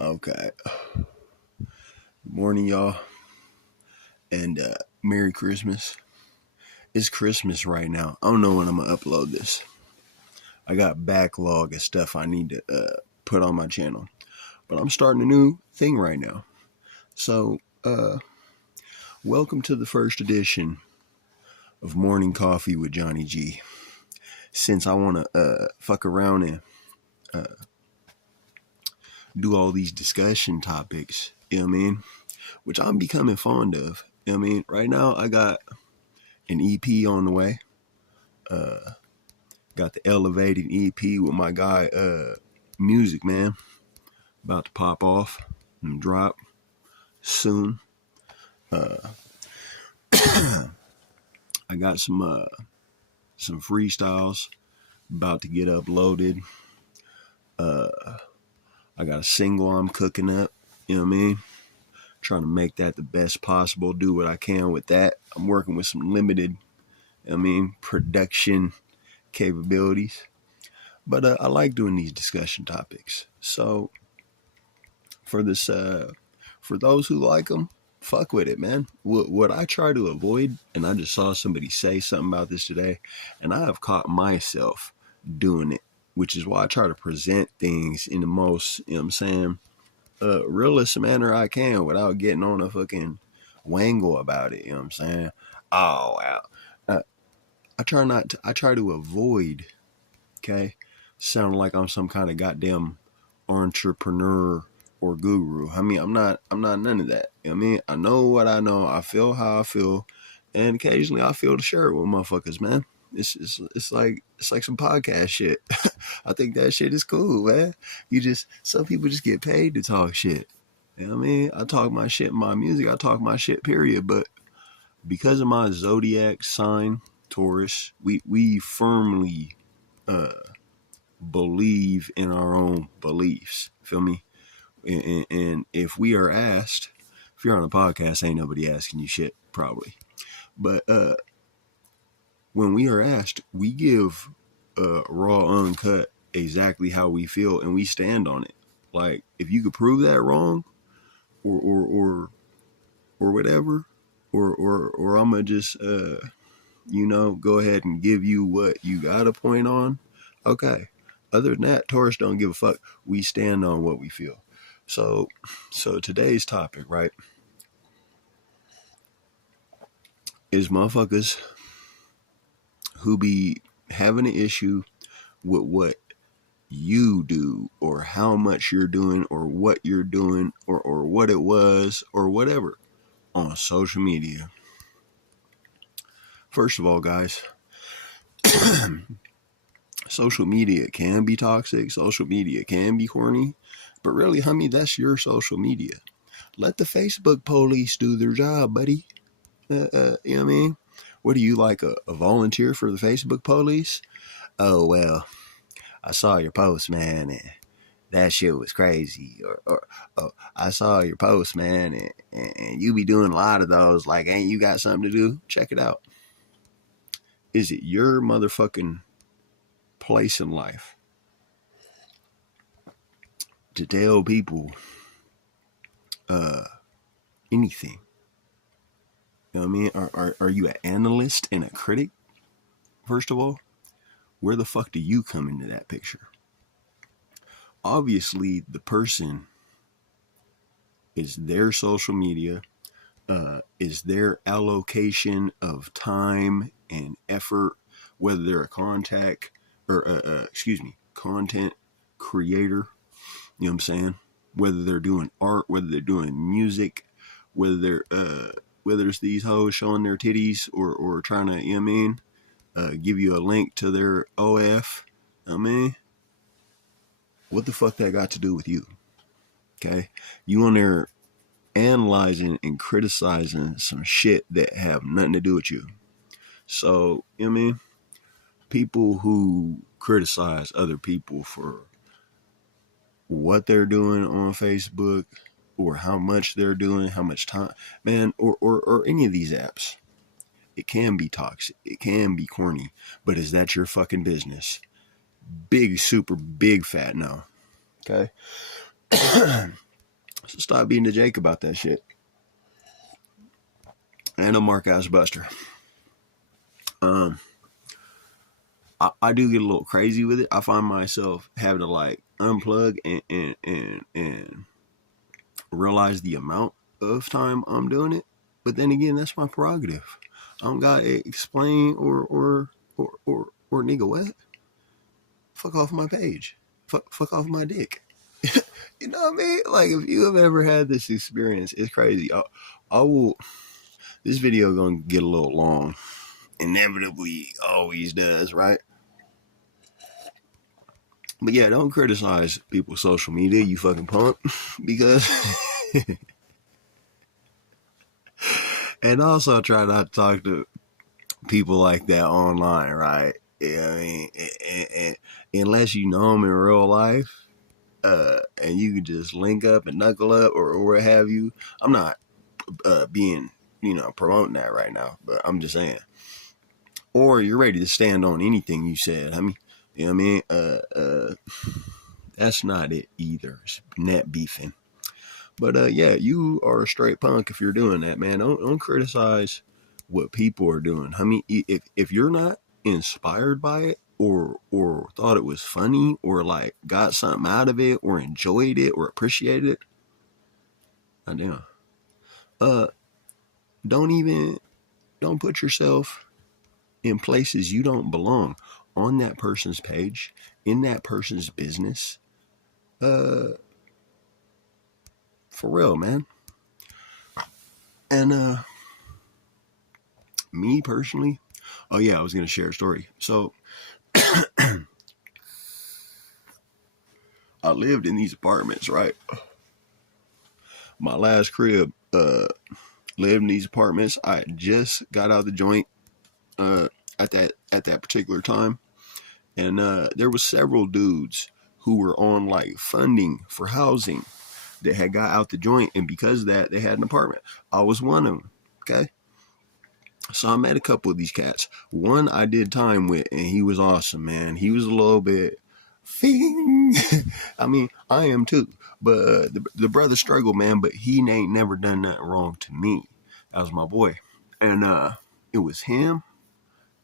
Okay. Good morning, y'all, and Merry Christmas. It's Christmas right now. I don't know when I'm gonna upload this. I got backlog of stuff I need to put on my channel, but I'm starting a new thing right now. So, welcome to the first edition of Morning Coffee with Johnny G. Since I want to fuck around and do all these discussion topics, you know what I mean? Which I'm becoming fond of. You know what I mean? Right now, I got an EP on the way. Got the elevated EP with my guy Music Man, about to pop off and drop soon. I got some freestyles about to get uploaded. I got a single I'm cooking up, you know what I mean? Trying to make that the best possible, do what I can with that. I'm working with some limited, production capabilities. But I like doing these discussion topics. So for this, for those who like them, fuck with it, man. What I try to avoid, and I just saw somebody say something about this today, and I have caught myself doing it, which is why I try to present things in the most, realist manner I can without getting on a fucking wangle about it. You know what I'm saying? Oh wow. Uh, I try to avoid, okay, sound like I'm some kind of goddamn entrepreneur or guru. I mean, I'm not none of that. You know what I mean? I know what I know. I feel how I feel, and occasionally I feel the shirt with motherfuckers, man. It's like some podcast shit. I think that shit is cool, man. Some people just get paid to talk shit. You know what I mean? I talk my shit in my music. I talk my shit, period. But because of my zodiac sign, Taurus, we firmly believe in our own beliefs. Feel me? And if we are asked, if you're on a podcast, ain't nobody asking you shit, probably. But when we are asked, we give raw, uncut, exactly how we feel, and we stand on it. Like, if you could prove that wrong, or whatever, or I'm gonna just go ahead and give you what you got a point on. Okay. Other than that, Taurus don't give a fuck. We stand on what we feel. So today's topic, right, is motherfuckers who be having an issue with what you do or how much you're doing or what you're doing or what it was or whatever on social media. First of all, guys, social media can be toxic. Social media can be corny. But really, homie, that's your social media. Let the Facebook police do their job, buddy. You know what I mean? What are you, like a volunteer for the Facebook police? Oh, well, I saw your post, man, and that shit was crazy. Or oh, I saw your post, man, and you be doing a lot of those. Like, ain't you got something to do? Check it out. Is it your motherfucking place in life to tell people anything? You know what I mean? Are you an analyst and a critic, first of all? Where the fuck do you come into that picture? Obviously, the person is their social media, is their allocation of time and effort, whether they're a content creator, you know what I'm saying? Whether they're doing art, whether they're doing music, whether it's these hoes showing their titties or trying to, you know what I mean, give you a link to their OF. I mean, what the fuck that got to do with you? Okay, you on there analyzing and criticizing some shit that have nothing to do with you. So, you know what I mean? People who criticize other people for what they're doing on Facebook or how much they're doing, how much time, man, or any of these apps, it can be toxic. It can be corny. But is that your fucking business? Big, super big fat no. Okay? So stop being a Jake about that shit. And a Mark ass Buster. I do get a little crazy with it. I find myself having to like unplug and realize the amount of time I'm doing it. But then again, that's my prerogative. I don't gotta explain or nigga what? Fuck off my page. Fuck off my dick. You know what I mean? Like if you have ever had this experience, it's crazy. I will. This video gonna get a little long. Inevitably, always does, right? But yeah, don't criticize people's social media, you fucking punk, because. And also try not to talk to people like that online, right? Yeah, I mean, unless you know them in real life, and you can just link up and knuckle up or what have you. I'm not being, promoting that right now, but I'm just saying. Or you're ready to stand on anything you said. I mean, you know what I mean? That's not it either. It's net beefing. But yeah, you are a straight punk if you're doing that, man. Don't criticize what people are doing. I mean, if you're not inspired by it or thought it was funny or like got something out of it or enjoyed it or appreciated it, goddamn. Don't put yourself in places you don't belong on that person's page, in that person's business. For real, man. And me personally, oh yeah, I was gonna share a story. So I lived in these apartments, right? My last crib, lived in these apartments. I just got out of the joint at that particular time, and there was several dudes who were on like funding for housing that had got out the joint, and because of that, they had an apartment. I was one of them. Okay. So I met a couple of these cats. One I did time with, and he was awesome, man. He was a little bit, I mean, I am too. But the brother struggled, man. But he ain't never done nothing wrong to me. That was my boy, and it was him,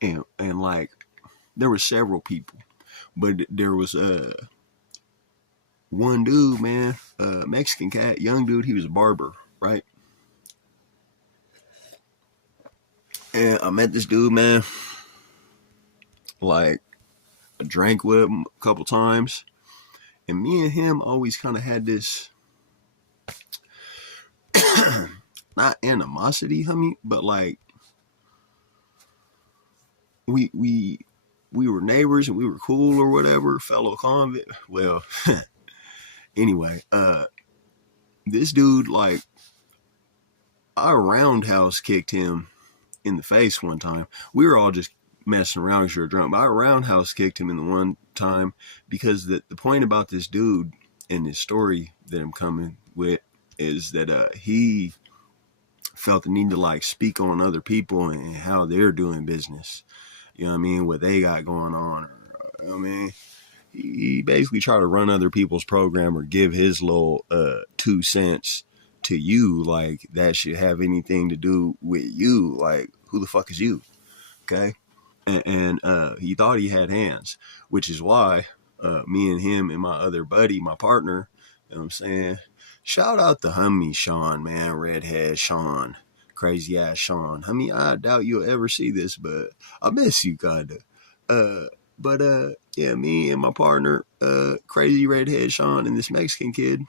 and like there were several people, but there was one dude, man, Mexican cat, young dude. He was a barber, right? And I met this dude, man. Like, I drank with him a couple times. And me and him always kind of had this, not animosity, homie, but like, we were neighbors and we were cool or whatever, fellow convict. Well, anyway, this dude, like, I roundhouse kicked him in the face one time. We were all just messing around because you were drunk. But I roundhouse kicked him in the one time because the point about this dude and this story that I'm coming with is that he felt the need to like speak on other people and how they're doing business. You know what I mean? What they got going on. I mean, he basically tried to run other people's program or give his little 2 cents to you, like that should have anything to do with you. Like, who the fuck is you? Okay. And he thought he had hands, which is why me and him and my other buddy, my partner, you know what I'm saying? Shout out the homie Sean, man, redhead Sean, crazy ass Sean. I mean, I doubt you'll ever see this, but I miss you, kinda. But yeah, me and my partner, crazy redhead Sean, and this Mexican kid,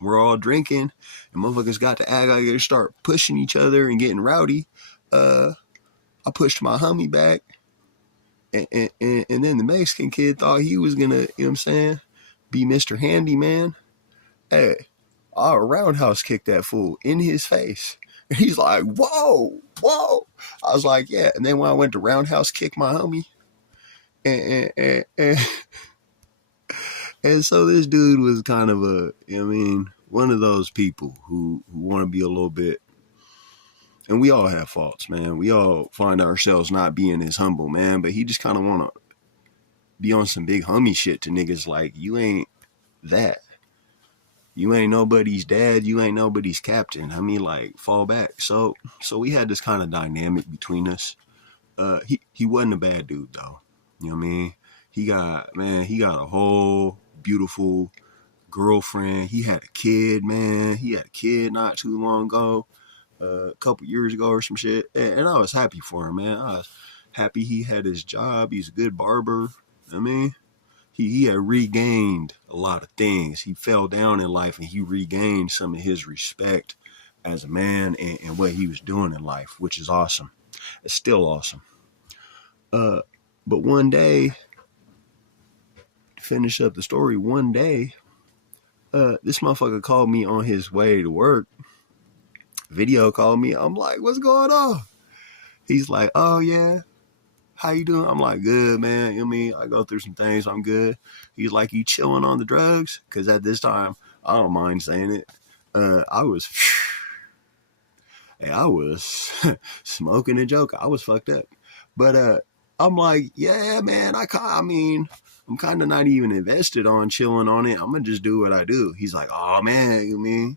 we're all drinking, and motherfuckers got to act like they start pushing each other and getting rowdy. I pushed my homie back, and then the Mexican kid thought he was gonna, you know what I'm saying, be Mr. Handyman. Hey, I roundhouse kicked that fool in his face. And he's like, whoa, whoa. I was like, yeah. And then when I went to roundhouse kick my homie, and so this dude was kind of one of those people who want to be a little bit, and we all have faults, man. We all find ourselves not being as humble, man. But he just kind of want to be on some big homie shit to niggas like, you ain't that. you ain't nobody's dad, you ain't nobody's captain. I mean, like, fall back. So we had this kind of dynamic between us. He wasn't a bad dude though. You know what I mean? He got a whole beautiful girlfriend. He had a kid, man. He had a kid not too long ago, a couple years ago or some shit. And I was happy for him, man. I was happy he had his job. He's a good barber. I mean, he had regained a lot of things. He fell down in life and he regained some of his respect as a man and what he was doing in life, which is awesome. It's still awesome. But one day, to finish up the story, one day, this motherfucker called me on his way to work, video called me. I'm like, what's going on? He's like, oh yeah, how you doing? I'm like, good, man. You know what I mean? I go through some things. I'm good. He's like, you chilling on the drugs? Because at this time, I don't mind saying it. I was smoking and joking. I was fucked up. But I'm like, yeah, man, I mean, I'm kind of not even invested on chilling on it. I'm going to just do what I do. He's like, oh, man, you mean,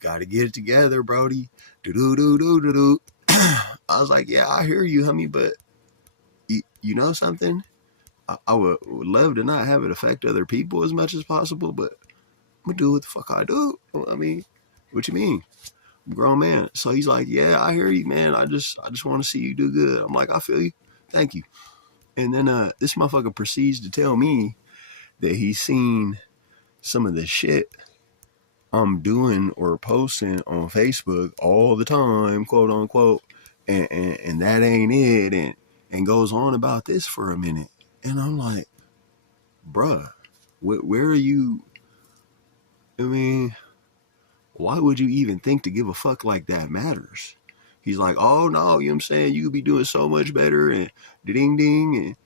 got to get it together, Brody. Do-do-do-do-do-do. I was like, yeah, I hear you, homie, but you know something? I would love to not have it affect other people as much as possible, but I'm going to do what the fuck I do. I mean, what you mean? I'm a grown man. So he's like, yeah, I hear you, man. I just want to see you do good. I'm like, I feel you. Thank you. And then this motherfucker proceeds to tell me that he's seen some of the shit I'm doing or posting on Facebook all the time, quote unquote, and that ain't it, and goes on about this for a minute. And I'm like, bruh, where are you? I mean, why would you even think to give a fuck like that matters? He's like, oh no, you know what I'm saying? You could be doing so much better and ding ding. And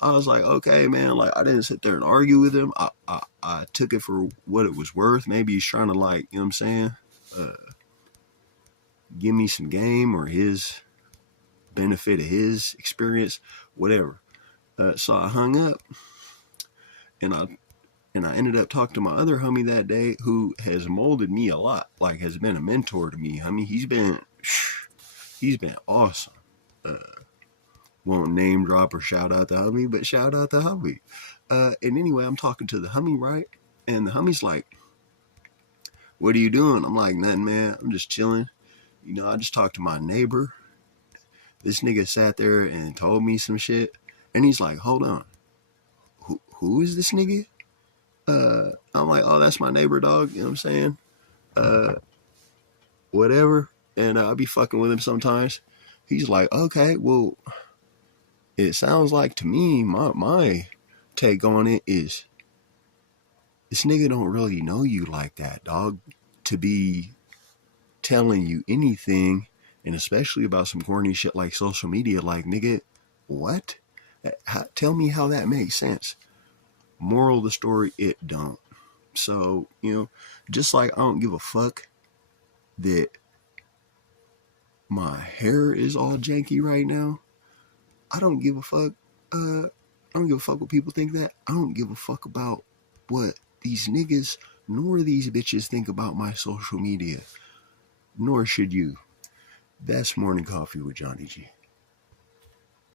I was like, okay, man, like I didn't sit there and argue with him. I took it for what it was worth. Maybe he's trying to, like, you know what I'm saying? Give me some game or his benefit of his experience, whatever. So I hung up and I ended up talking to my other homie that day who has molded me a lot, like has been a mentor to me. I mean, he's been awesome. Won't name drop or shout out the homie, but shout out the homie. And anyway, I'm talking to the homie, right? And the homie's like, what are you doing? I'm like, nothing, man. I'm just chilling. You know, I just talked to my neighbor. This nigga sat there and told me some shit. And he's like, hold on. Who is this nigga? I'm like, oh, that's my neighbor, dog. You know what I'm saying? Whatever. And I'll be fucking with him sometimes. He's like, okay, well, it sounds like to me, my take on it is this nigga don't really know you like that, dog, to be telling you anything, and especially about some corny shit like social media. Like, nigga, what? Tell me how that makes sense. Moral of the story, it don't. So, you know, just like I don't give a fuck that my hair is all janky right now, I don't give a fuck. I don't give a fuck what people think that. I don't give a fuck about what these niggas nor these bitches think about my social media. Nor should you. That's Morning Coffee with Johnny G.